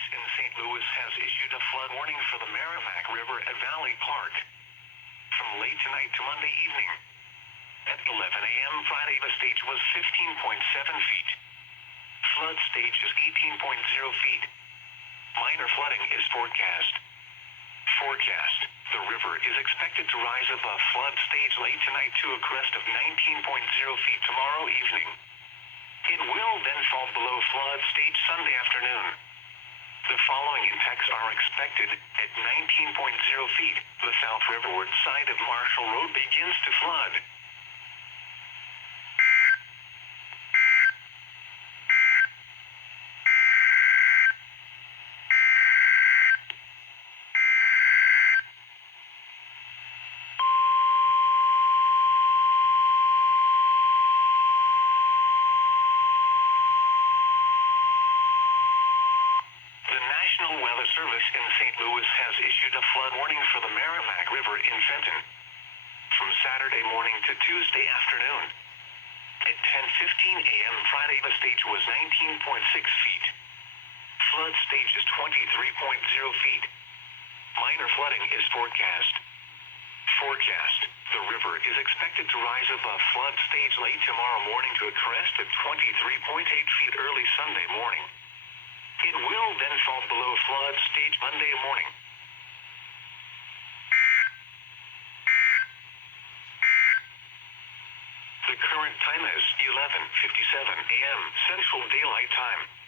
Service in St. Louis has issued a flood warning for the Meramec River at Valley Park from late tonight to Monday evening. At 11 a.m. Friday, the stage was 15.7 feet. Flood stage is 18.0 feet. Minor flooding is forecast. The river is expected to rise above flood stage late tonight to a crest of 19.0 feet tomorrow evening. It will then fall below flood stage Sunday afternoon. The following impacts are expected. At 19.0 feet, the South Riverward side of Marshall Road begins to flood. The National Weather Service in St. Louis has issued a flood warning for the Meramec River in Fenton from Saturday morning to Tuesday afternoon. At 10:15 a.m. Friday, the stage was 19.6 feet. Flood stage is 23.0 feet. Minor flooding is forecast. The river is expected to rise above flood stage late tomorrow morning to a crest at 23.8 feet early Sunday morning. It will then fall below flood stage Monday morning. The current time is 11:57 a.m. Central Daylight Time.